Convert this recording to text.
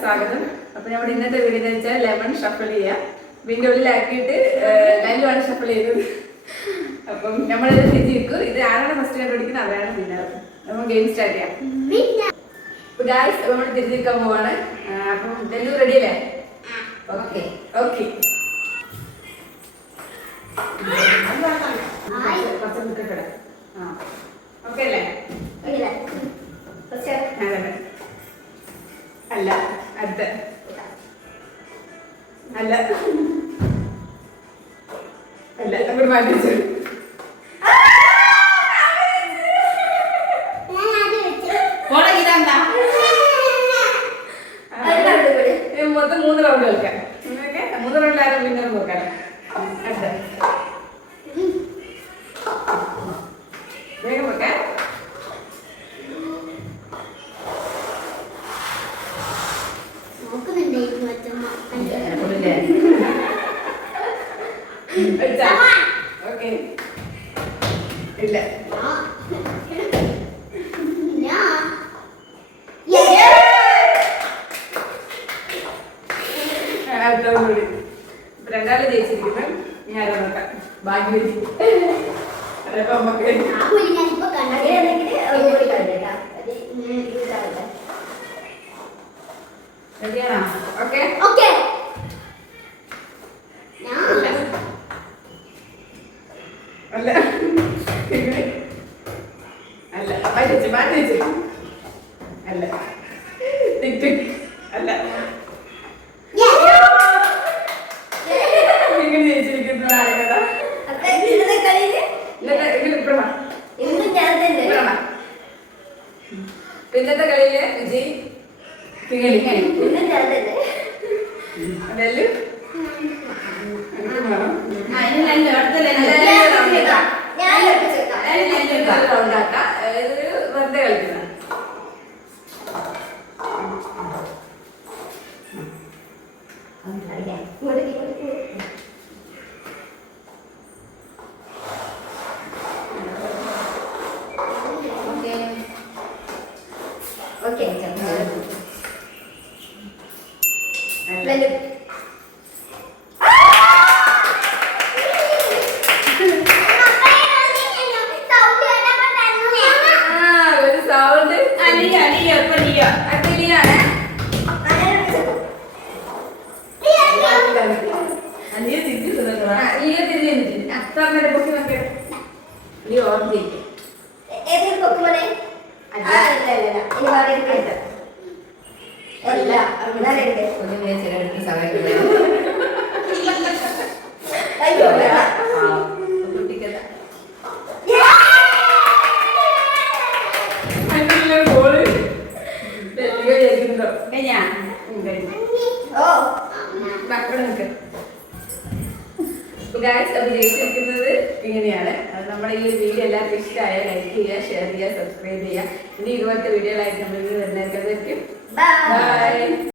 സ്വാഗതം. അപ്പൊ നമ്മുടെ ഇന്നത്തെ വീഡിയോ എന്ന് വെച്ചാൽ ലെമൺ ഷഫിൾ ചെയ്യാം. വീടിന്റെ ഉള്ളിലാക്കിയിട്ട് ലൈനിലാണ് ഷഫിൾ ചെയ്തത്. അപ്പം നമ്മളിത് തിരിച്ചിരിക്കും. ഇത് ആരാണ് ഫസ്റ്റ് കണ്ടുപിടിക്കുന്നത് അവരാണ് വിന്നർ. നമ്മൾ ഗെയിം സ്റ്റാർട്ട് ചെയ്യാം. അപ്പൊ ഗായ്സ് നമ്മൾ തിരിച്ചിരിക്കാൻ പോവാണ്. അപ്പം ഡെല്ലു റെഡി അല്ലേ? Okay okay. ഓക്കെ അല്ലേ? അല്ല അടുത്ത അല്ല അല്ല അങ്ങോട്ട് മാറ്റി വെച്ചു. മൊത്തം 3 റൗണ്ട് കളിക്കാം. 3 റൗണ്ട് ആരും പിന്നെ നോക്കാം. അടുത്ത വേഗം വെക്കാം. ഓക്കെ ഇല്ല അടുത്തോടുകൂടി രണ്ടാളെ ജയിച്ചിരിക്കുന്നത്. ഞാൻ നോക്കാം ഭാഗ്യം വെച്ച് അതപ്പോ നമുക്ക് റെഡിയാണോ? Okay okay. അല്ല അല്ല മാറ്റി വെച്ചു അല്ല ടിക് ടിക് അല്ല ഇങ്ങനെ ജയിച്ചിരിക്കുന്ന ആരെടാ? ഇന്നത്തെ കളിയില് വിജയ് വെറുതെ കളിക്കുന്ന ജയിച്ചിരിക്കുന്നത് ഇങ്ങനെയാണ്. നമ്മുടെ ഈ വീഡിയോ എല്ലാവർക്കും ഇഷ്ടമായ ലൈക്ക് ചെയ്യുക, ഷെയർ ചെയ്യുക, സബ്സ്ക്രൈബ് ചെയ്യുക. ഇനി ഇതുപോലത്തെ വീഡിയോകളായിട്ട് നമ്മൾ വരുന്നതായിരിക്കും. ബൈ.